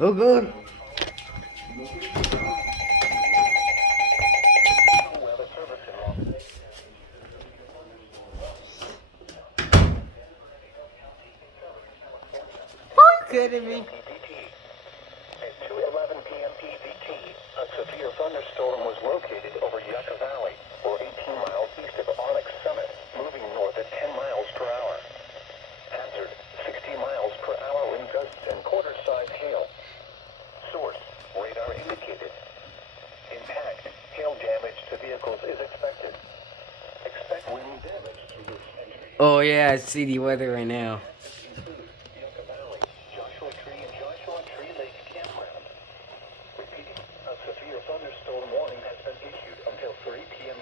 Oh, good. Are you kidding me? At 2:11 p.m. PDT, a severe thunderstorm was located over Yucca Valley, or 18 miles east of Onyx Summit, moving north at 10 miles per hour. Hazard, 60 miles per hour wind gusts and quarter-size hail. Source, radar indicated. Impact, hail damage to vehicles is expected. Expect wind damage to this entry. Oh yeah, I see the weather right now. Include Yucca Valley, Joshua Tree and Joshua Tree Lake Campground. Repeating, a severe thunderstorm warning has been issued until 3 p.m.